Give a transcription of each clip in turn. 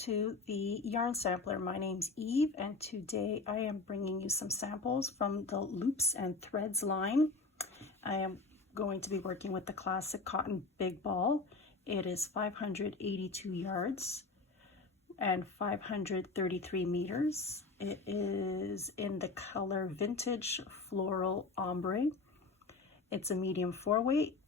to the yarn sampler. My name's Eve, and today I am bringing you some samples from the Loops and Threads line. I am going to be working with the classic cotton big ball. It is 582 yards and 533 meters. It is in the color Vintage Floral Ombre. It's a medium 4-weight.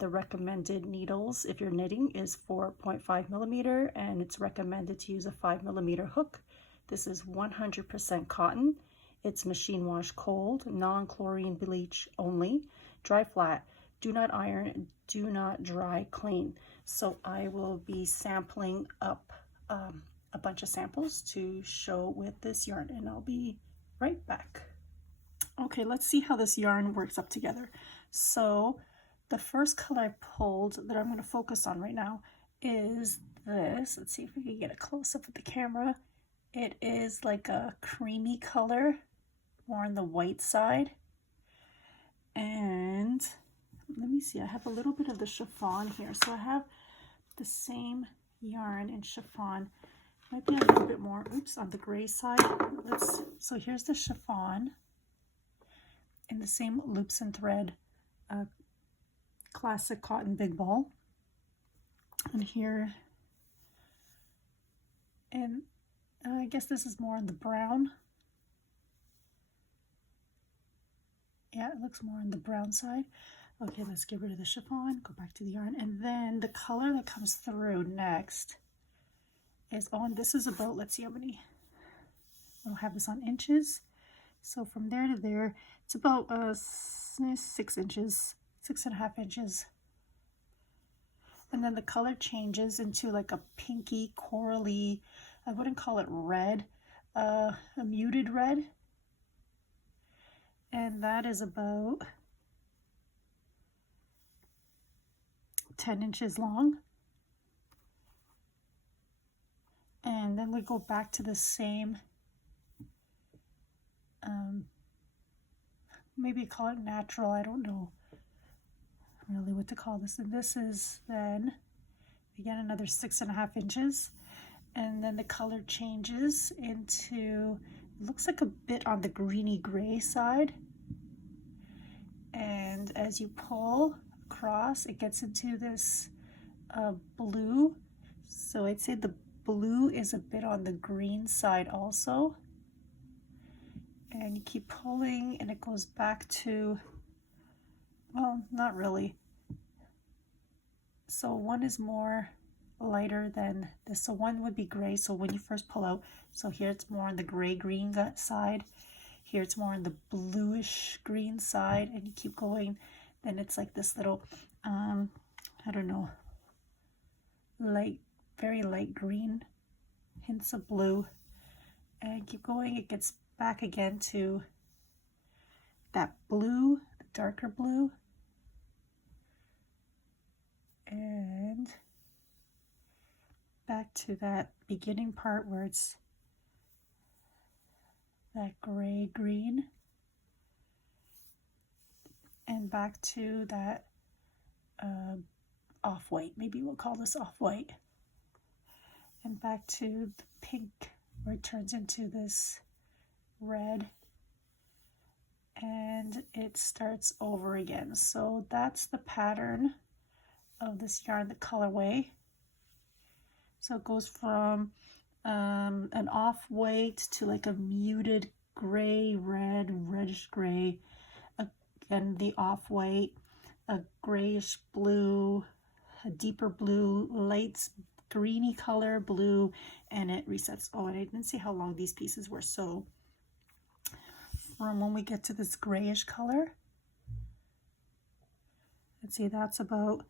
The recommended needles, if you're knitting, is 4.5 millimeter, and it's recommended to use a 5 millimeter hook. This is 100% cotton. It's machine wash cold, non-chlorine bleach only, dry flat, do not iron, do not dry clean. So I will be sampling up a bunch of samples to show with this yarn, and I'll be right back. Okay, let's see how this yarn works up together. So the first color I pulled that I'm going to focus on right now is this. Let's see if we can get a close-up with the camera. It is like a creamy color, more on the white side. And let me see, I have a little bit of the chiffon here. So I have the same yarn in chiffon. Might be a little bit more, oops, on the gray side. So here's the chiffon in the same loops and thread classic cotton big ball, and here, and I guess this is more on the brown. Yeah, it looks more on the brown side. Okay, let's get rid of the chiffon, go back to the yarn, and then the color that comes through next is on, this is about, let's see how many, I'll have this on inches. So from there to there, it's about 6 inches. 6.5 inches, and then the color changes into like a pinky corally, I wouldn't call it red, a muted red, and that is about 10 inches long. And then we go back to the same, maybe call it natural, I don't know really what to call this. And this is then again another 6.5 inches, and then the color changes into, it looks like a bit on the greeny gray side, and as you pull across it gets into this blue. So I'd say the blue is a bit on the green side also, and you keep pulling and it goes back to, well, not really. So one is more lighter than this. So one would be gray. So when you first pull out, so here it's more on the gray-green side. Here it's more on the bluish-green side, and you keep going. Then it's like this little, I don't know, light, very light green, hints of blue. And keep going, it gets back again to that blue, the darker blue. And back to that beginning part where it's that gray green, and back to that off-white, maybe we'll call this off-white, and back to the pink where it turns into this red, and it starts over again. So that's the pattern of this yarn, the colorway. So it goes from an off-white to like a muted gray, red, reddish gray, again the off-white, a grayish blue, a deeper blue, light greeny color blue, and it resets. Oh, and I didn't see how long these pieces were. So from when we get to this grayish color, let's see, that's about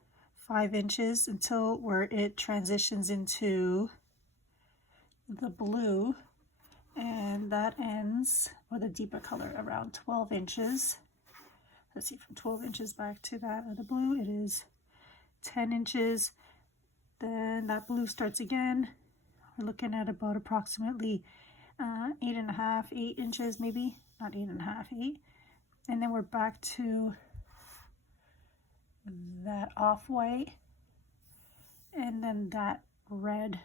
5 inches until where it transitions into the blue, and that ends with a deeper color around 12 inches. Let's see, from 12 inches back to that other blue, it is 10 inches. Then that blue starts again. We're looking at about approximately 8.5, 8 inches, maybe not 8.5, 8. And then we're back to that off-white, and then that red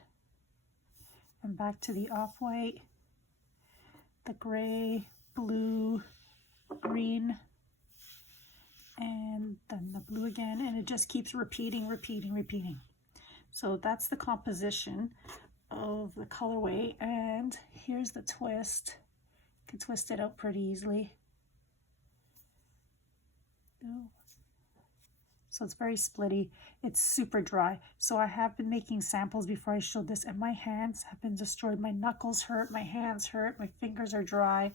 and back to the off-white, the gray, blue, green, and then the blue again, and it just keeps repeating. So that's the composition of the colorway, and here's the twist. You can twist it out pretty easily. So it's very splitty. It's super dry. So I have been making samples before I showed this, and my hands have been destroyed. My knuckles hurt, my hands hurt, my fingers are dry.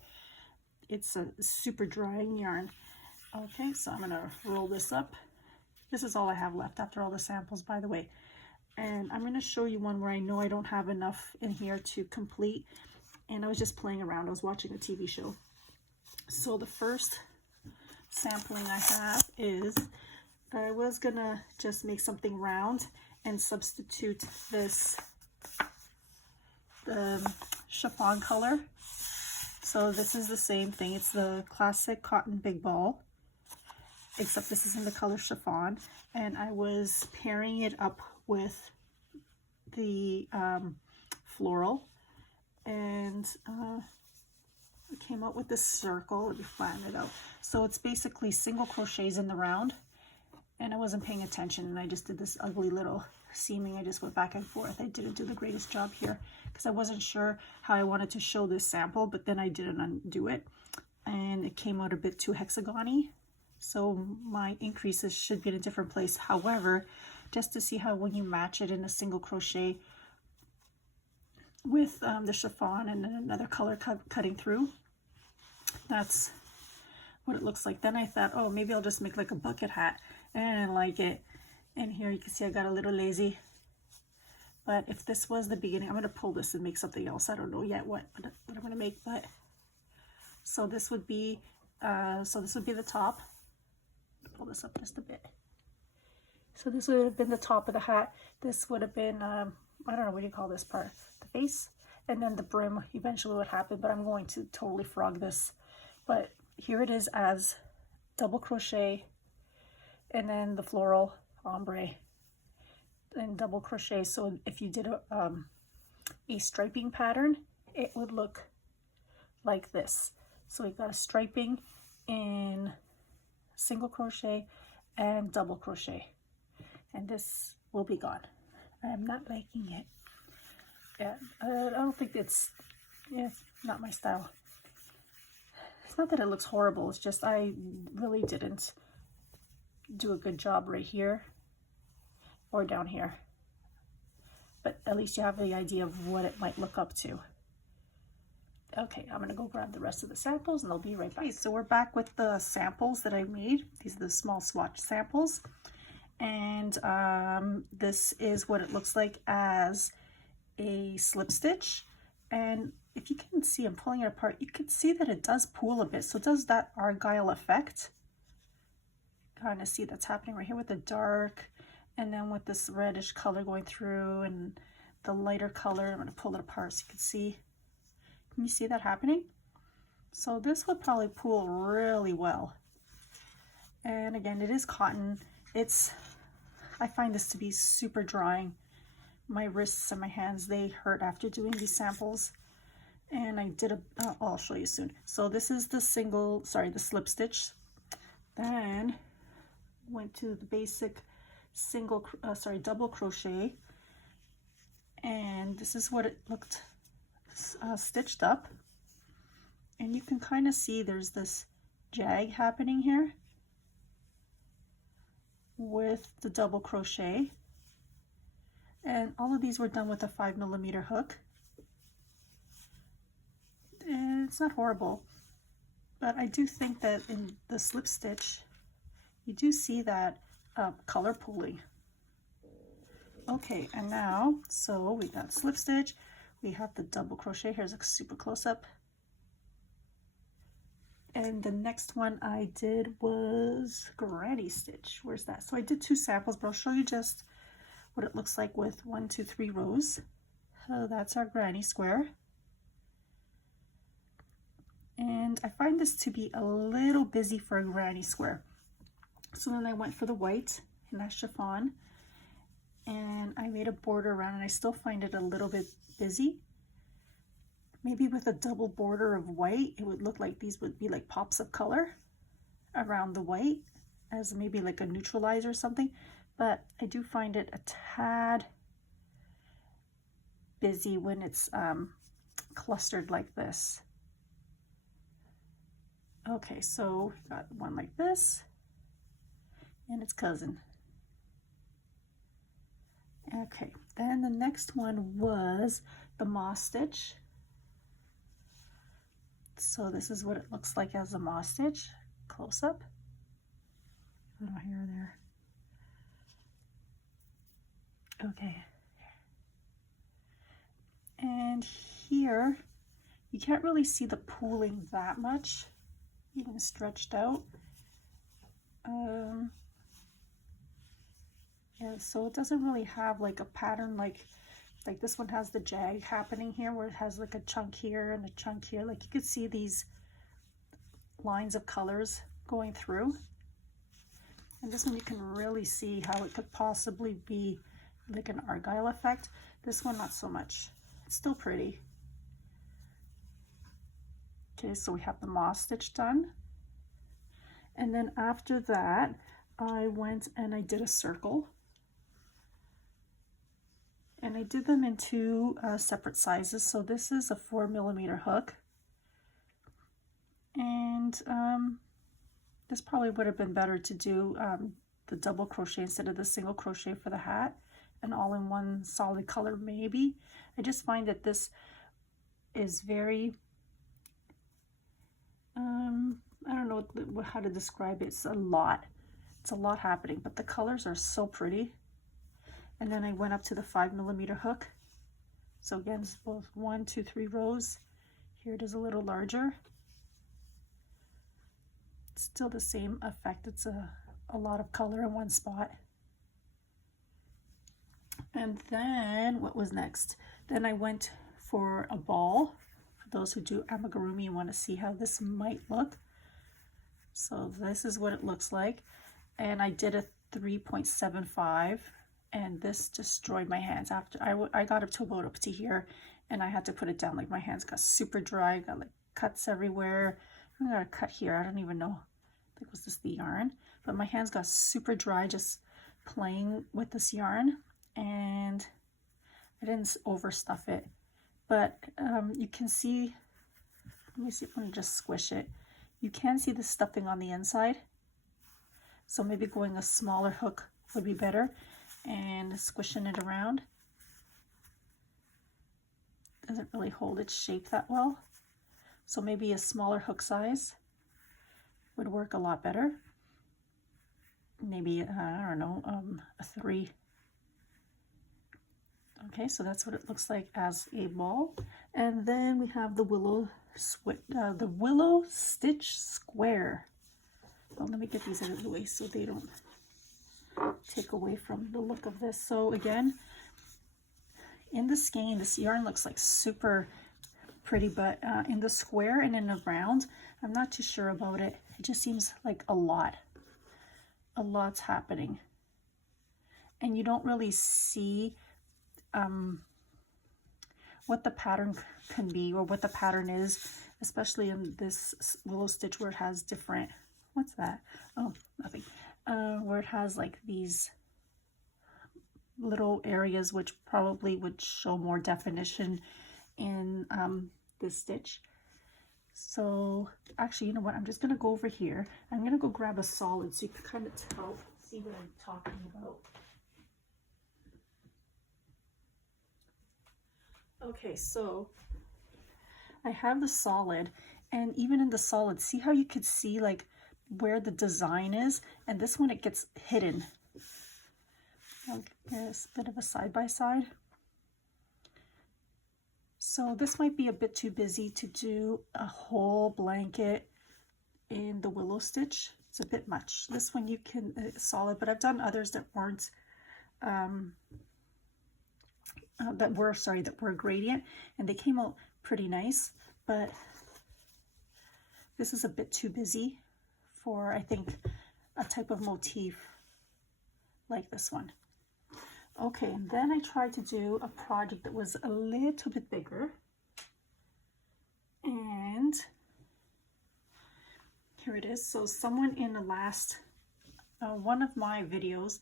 It's a super drying yarn. Okay, so I'm gonna roll this up. This is all I have left after all the samples, by the way. And I'm gonna show you one where I know I don't have enough in here to complete. And I was just playing around. I was watching a TV show. So the first sampling I have is, I was gonna just make something round and substitute this, the chiffon color. So this is the same thing. It's the classic cotton big ball, except this is in the color chiffon. And I was pairing it up with the floral, and it came out with this circle. Let me flatten it out. So it's basically single crochets in the round, and I wasn't paying attention, and I just did this ugly little seaming. I just went back and forth. I didn't do the greatest job here because I wasn't sure how I wanted to show this sample, but then I didn't undo it, and it came out a bit too hexagony. So my increases should be in a different place. However, just to see how when you match it in a single crochet with the chiffon and then another color cutting through, that's what it looks like. Then I thought, oh, maybe I'll just make like a bucket hat, and I didn't like it. And here you can see I got a little lazy. But if this was the beginning, I'm going to pull this and make something else. I don't know yet what I'm going to make, but so this would be the top. Pull this up just a bit. So this would have been the top of the hat. This would have been I don't know, what do you call this part? The face, and then the brim eventually would happen, but I'm going to totally frog this. But here it is as double crochet, and then the floral ombre and double crochet. So if you did a striping pattern, it would look like this. So we've got a striping in single crochet and double crochet, and this will be gone. I'm not liking it. Yeah, I don't think it's not my style. It's not that it looks horrible, it's just I really didn't do a good job right here or down here. But at least you have the idea of what it might look up to. Okay, I'm gonna go grab the rest of the samples and I'll be right back. Okay, so we're back with the samples that I made. These are the small swatch samples. And this is what it looks like as a slip stitch. And if you can see, I'm pulling it apart, you can see that it does pool a bit. So it does that argyle effect. Kind of see that's happening right here with the dark, and then with this reddish color going through, and the lighter color. I'm going to pull it apart so you can see. Can you see that happening? So this would probably pool really well. And again, it is cotton. I find this to be super drying. My wrists and my hands, they hurt after doing these samples. And I did I'll show you soon. So this is the slip stitch. Then went to the basic double crochet. And this is what it looked stitched up. And you can kind of see there's this jag happening here with the double crochet, and all of these were done with a 5mm hook, and it's not horrible, but I do think that in the slip stitch you do see that color pooling. Okay, and now so we got slip stitch, we have the double crochet. Here's a super close-up. And the next one I did was granny stitch. Where's that? So I did 2 samples, but I'll show you just what it looks like with 1, 2, 3 rows. So that's our granny square. And I find this to be a little busy for a granny square. So then I went for the white, and that's chiffon. And I made a border around, and I still find it a little bit busy. maybe with a double border of white, it would look like these would be like pops of color around the white as maybe like a neutralizer or something. But I do find it a tad busy when it's clustered like this. Okay, so we got one like this and its cousin. Okay, then the next one was the moss stitch. So this is what it looks like as a moss stitch, close up. A little hair there. Okay. And here, you can't really see the pooling that much, even stretched out. Yeah, so it doesn't really have like a pattern like this one has the jag happening here where it has like a chunk here and a chunk here. Like you could see these lines of colors going through. And this one you can really see how it could possibly be like an argyle effect. This one not so much. It's still pretty. Okay, so we have the moss stitch done. And then after that, I went and I did a circle. And I did them in two separate sizes. So this is a 4mm hook. And this probably would have been better to do the double crochet instead of the single crochet for the hat, and all in one solid color maybe. I just find that this is very, I don't know how to describe it. It's a lot happening, but the colors are so pretty. And then I went up to the 5mm hook. So again, it's both 1, 2, 3 rows. Here it is a little larger. It's still the same effect. It's a lot of color in one spot. And then what was next? Then I went for a ball. For those who do amigurumi, you want to see how this might look. So this is what it looks like. And I did a 3.75. And this destroyed my hands. After I got up to about up to here, and I had to put it down. Like my hands got super dry, got like cuts everywhere. I got a cut here. I don't even know. I think was this the yarn, but my hands got super dry just playing with this yarn, and I didn't overstuff it. But you can see. Let me see if I can just squish it. You can see the stuffing on the inside. So maybe going a smaller hook would be better. And squishing it around doesn't really hold its shape that well, so maybe a smaller hook size would work a lot better. Maybe I don't know, a 3. Okay, so that's what it looks like as a ball. And then we have the willow stitch square. Well, let me get these out of the way so they don't take away from the look of this. So again, in the skein, this yarn looks like super pretty, but in the square and in the round, I'm not too sure about it. It just seems like a lot's happening, and you don't really see what the pattern can be or what the pattern is, especially in this willow stitch where it has different, what's that? Oh, nothing. Where it has like these little areas which probably would show more definition in this stitch. So actually, you know what, I'm just going to go over here. I'm going to go grab a solid so you can kind of see what I'm talking about. Okay, so I have the solid, and even in the solid, see how you could see like where the design is, and this one it gets hidden. There's a bit of a side-by-side. So this might be a bit too busy to do a whole blanket in the willow stitch. It's a bit much. This one you can solid, but I've done others that weren't that were gradient, and they came out pretty nice, but this is a bit too busy for, I think, a type of motif like this one. Okay, and then I tried to do a project that was a little bit bigger. And here it is. So someone in the last one of my videos,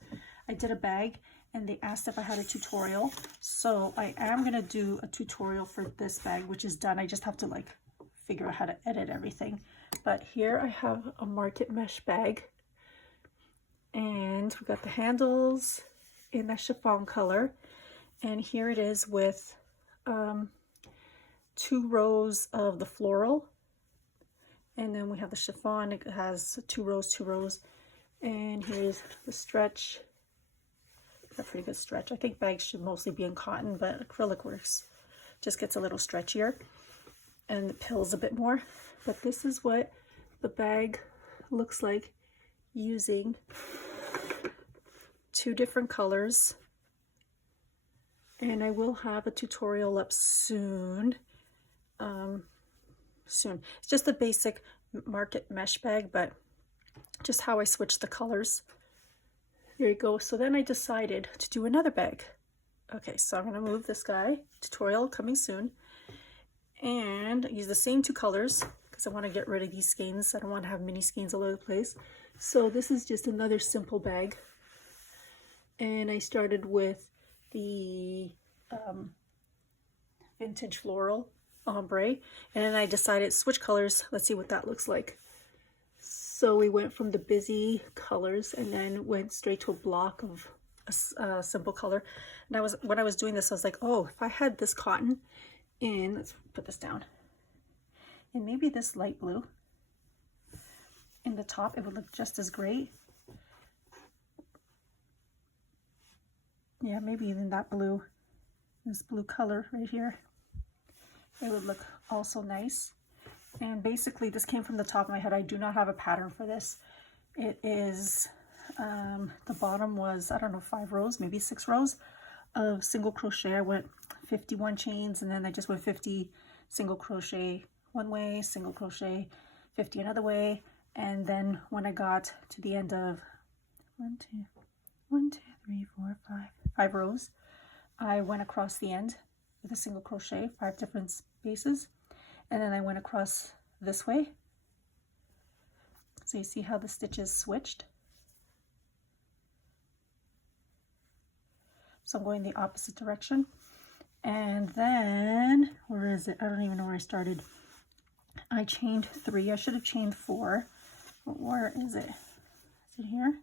I did a bag and they asked if I had a tutorial. So I am going to do a tutorial for this bag, which is done. I just have to like figure out how to edit everything. But here I have a market mesh bag, and we got the handles in that chiffon color, and here it is with 2 rows of the floral, and then we have the chiffon. It has 2 rows, and here's the stretch. A pretty good stretch. I think bags should mostly be in cotton, but acrylic works, just gets a little stretchier and it pills a bit more. But this is what the bag looks like using 2 different colors, and I will have a tutorial up soon. It's just a basic market mesh bag, but just how I switch the colors. There you go. So then I decided to do another bag. Okay, so I'm going to move this guy. Tutorial coming soon. And use the same 2 colors because I want to get rid of these skeins. I don't want to have mini skeins all over the place. So this is just another simple bag. And I started with the vintage floral ombre. And then I decided switch colors. Let's see what that looks like. So we went from the busy colors and then went straight to a block of a simple color. And when I was doing this, I was like, oh, if I had this cotton in, let's put this down, and maybe this light blue in the top, it would look just as great. Yeah, maybe even that blue, this blue color right here, it would look also nice. And basically this came from the top of my head. I do not have a pattern for this. It is, the bottom was, I don't know, 5 rows, maybe 6 rows of single crochet. I went 51 chains, and then I just went 50 single crochet one way, single crochet 50 another way. And then when I got to the end of 5 rows, I went across the end with a single crochet, 5 different spaces. And then I went across this way. So you see how the stitches switched. So I'm going the opposite direction. And then, where is it? I don't even know where I started. I chained 3. I should have chained 4. But where is it? Is it here?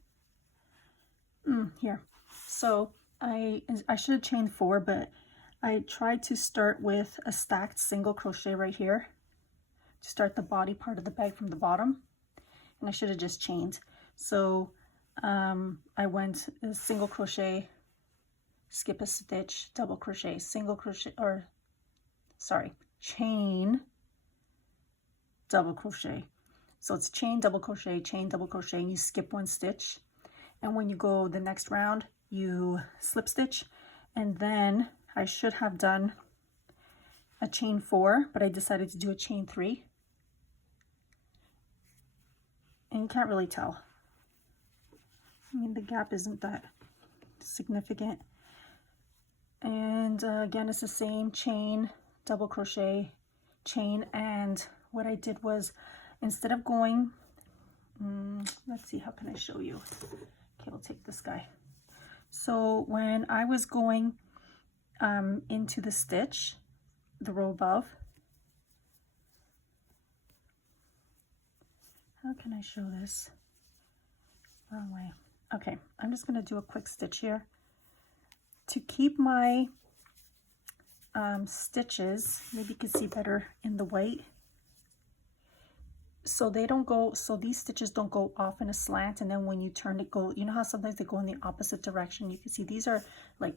Here. So I should have chained 4, but I tried to start with a stacked single crochet right here to start the body part of the bag from the bottom, and I should have just chained. So I went a single crochet, skip a stitch, double crochet, single crochet, or sorry, chain, double crochet. So it's chain, double crochet, and you skip 1 stitch. And when you go the next round, you slip stitch, and then I should have done a chain 4, but I decided to do a chain 3. And you can't really tell. I mean, the gap isn't that significant. And again, it's the same chain, double crochet, chain. And what I did was, instead of going, let's see, how can I show you? Okay, we'll take this guy. So when I was going into the stitch, the row above, how can I show this? Wrong way. Okay, I'm just going to do a quick stitch here to keep my stitches. Maybe you can see better in the white, so they don't go, so these stitches don't go off in a slant, and then when you turn it, go, you know how sometimes they go in the opposite direction? You can see these are like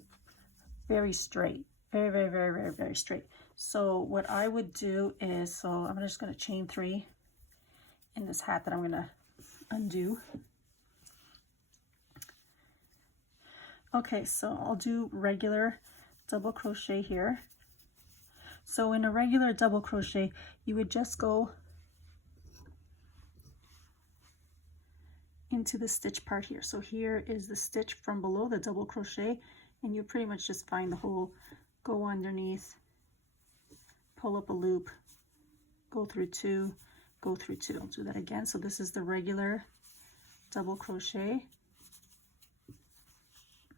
very straight, very straight. So what I would do is, so I'm just going to chain 3 in this hat that I'm going to undo. Okay, so I'll do regular double crochet here. So in a regular double crochet, you would just go into the stitch part here. So here is the stitch from below the double crochet, and you pretty much just find the hole, go underneath, pull up a loop, go through 2, go through 2. I'll do that again. So this is the regular double crochet.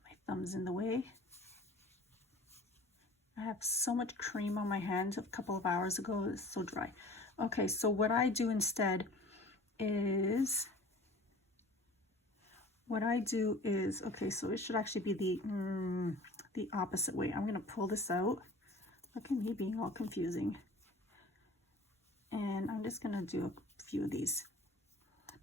My thumb's in the way. I have so much cream on my hand a couple of hours ago. It's so dry. Okay, so what I do instead is, okay, so it should actually be the opposite way. I'm gonna pull this out. Look at me being all confusing. And I'm just gonna do a few of these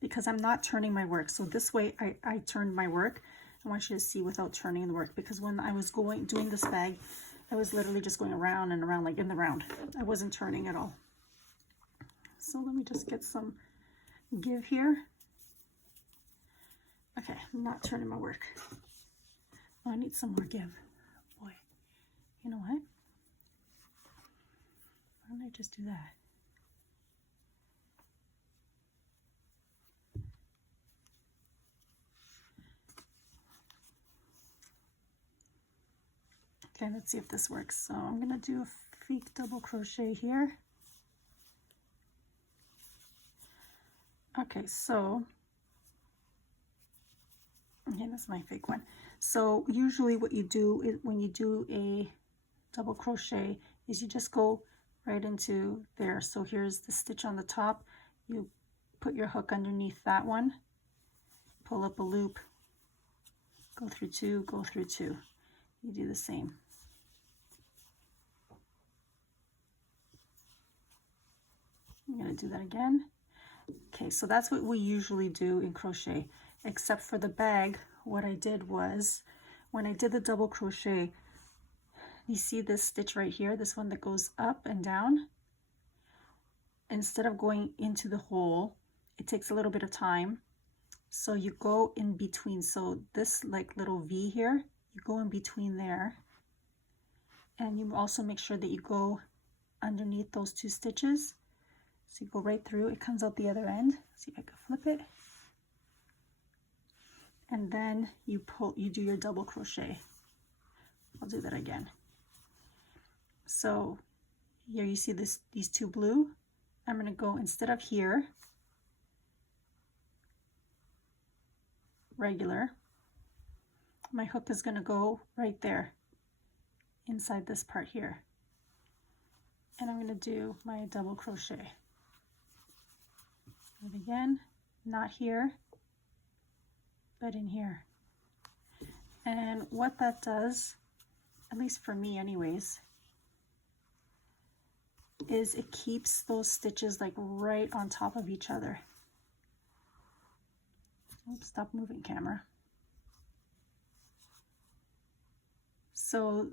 because I'm not turning my work. So this way I turned my work. I want you to see without turning the work, because when I was doing this bag, I was literally just going around and around, like in the round. I wasn't turning at all. So let me just get some give here. Okay, I'm not turning my work. Oh, I need some more give. Boy, you know what? Why don't I just do that? Okay, let's see if this works. So I'm gonna do a fake double crochet here. Okay, so, okay, that's my fake one. So usually what you do is when you do a double crochet is you just go right into there. So here's the stitch on the top. You put your hook underneath that one, pull up a loop, go through 2, go through 2. You do the same. I'm going to do that again. Okay, so that's what we usually do in crochet, except for the bag. What I did was, when I did the double crochet, you see this stitch right here, this one that goes up and down? Instead of going into the hole, it takes a little bit of time. So you go in between. So this like little V here, you go in between there. And you also make sure that you go underneath those 2 stitches. So you go right through, it comes out the other end. See if I can flip it. And then you do your double crochet. I'll do that again. So here you see these 2 blue. I'm gonna go, instead of here, regular, my hook is gonna go right there, inside this part here. And I'm gonna do my double crochet. Do it again, not here, but in here. And what that does, at least for me anyways, is it keeps those stitches like right on top of each other. Oops, stop moving, camera. So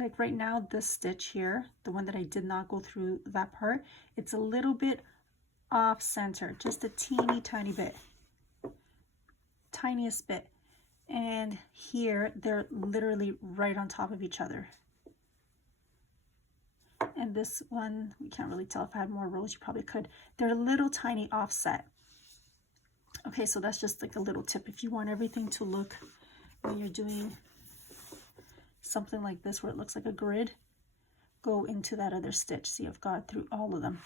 like right now, this stitch here, the one that I did not go through that part, it's a little bit off center, just a teeny tiny bit, tiniest bit. And here they're literally right on top of each other. And this one, we can't really tell. If I had more rows, you probably could. They're a little tiny offset. Okay, so that's just like a little tip. If you want everything to look, when you're doing something like this where it looks like a grid, go into that other stitch. See, I've got through all of them,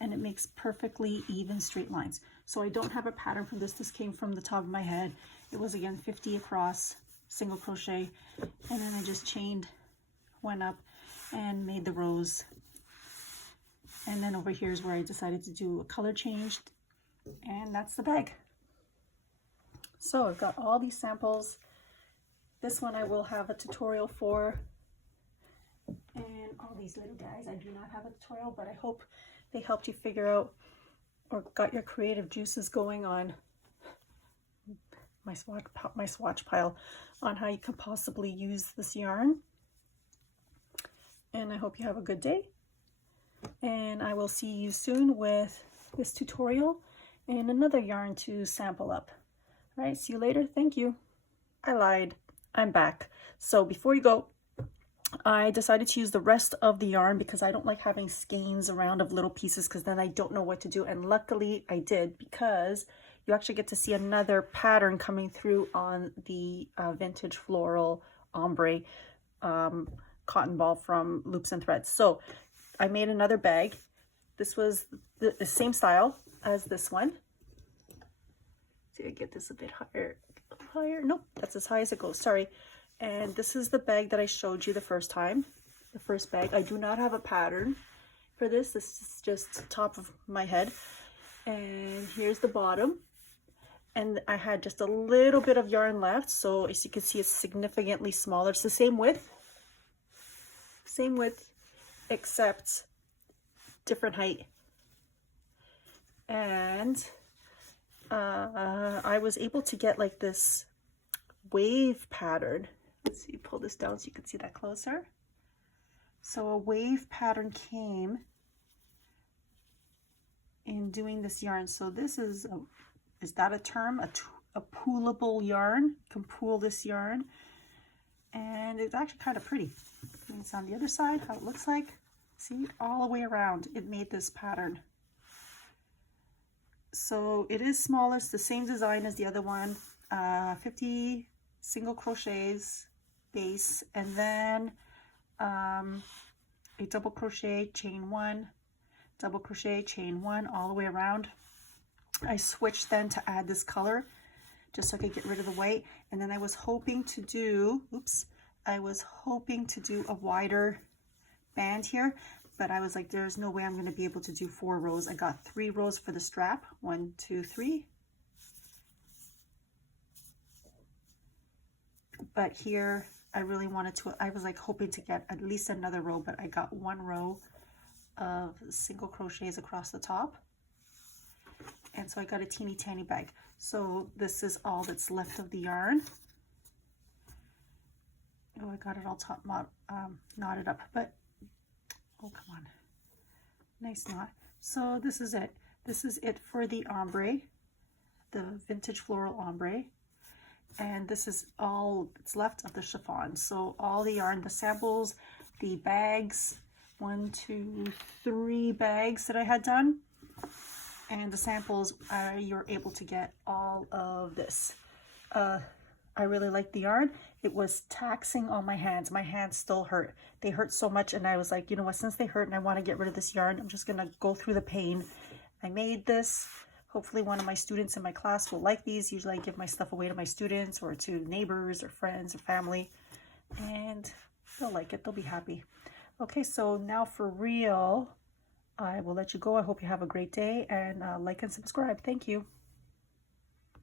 and it makes perfectly even straight lines. So I don't have a pattern for this. This came from the top of my head. It was, again, 50 across, single crochet, and then I just chained one up and made the rows. And then over here is where I decided to do a color change, and that's the bag. So I've got all these samples. This one I will have a tutorial for, and all these little guys I do not have a tutorial, but I hope they helped you figure out or got your creative juices going on my swatch pile on how you could possibly use this yarn. And I hope you have a good day, and I will see you soon with this tutorial and another yarn to sample up. All right, see you later. Thank you. I lied. I'm back. So before you go, I decided to use the rest of the yarn because I don't like having skeins around of little pieces, because then I don't know what to do. And luckily I did, because you actually get to see another pattern coming through on the vintage floral ombre cotton ball from Loops and Threads. So I made another bag, This was the same style as this one. See, I get this a bit higher. Nope, that's as high as it goes, sorry. And this is the bag that I showed you the first time, the first bag. I do not have a pattern for this. This is just top of my head. And here's the bottom. And I had just a little bit of yarn left, so as you can see, it's significantly smaller. It's the same width, except different height. And I was able to get like this wave pattern. Let's see, pull this down so you can see that closer. So a wave pattern came in doing this yarn. So this is that a term? A poolable yarn. You can pool this yarn. And it's actually kind of pretty. It's on the other side, how it looks like. See, all the way around, it made this pattern. So it is smaller. It's the same design as the other one. 50 single crochets base, and then a double crochet, chain one, double crochet, chain one, all the way around. I switched then to add this color just so I could get rid of the white. And then I was hoping to do, I was hoping to do a wider band here, but I was like, there's no way I'm going to be able to do 4 rows. I got 3 rows for the strap. 1, 2, 3. But here I really wanted to, I was like hoping to get at least another row, but I got 1 row of single crochets across the top. And so I got a teeny tiny bag. So this is all that's left of the yarn. Oh, I got it all knotted up, but oh, come on. Nice knot. So this is it. This is it for the ombre, the vintage floral ombre. And this is all that's left of the chiffon. So all the yarn, the samples, the bags, 1, 2, 3 bags that I had done, and the samples, you're able to get all of this. I really like the yarn. It was taxing on my hands. My hands still hurt. They hurt so much, and I was like, you know what, since they hurt and I want to get rid of this yarn, I'm just gonna go through the pain. I made this. Hopefully one of my students in my class will like these. Usually I give my stuff away to my students or to neighbors or friends or family, and they'll like it. They'll be happy. Okay, so now for real, I will let you go. I hope you have a great day, and like and subscribe. Thank you.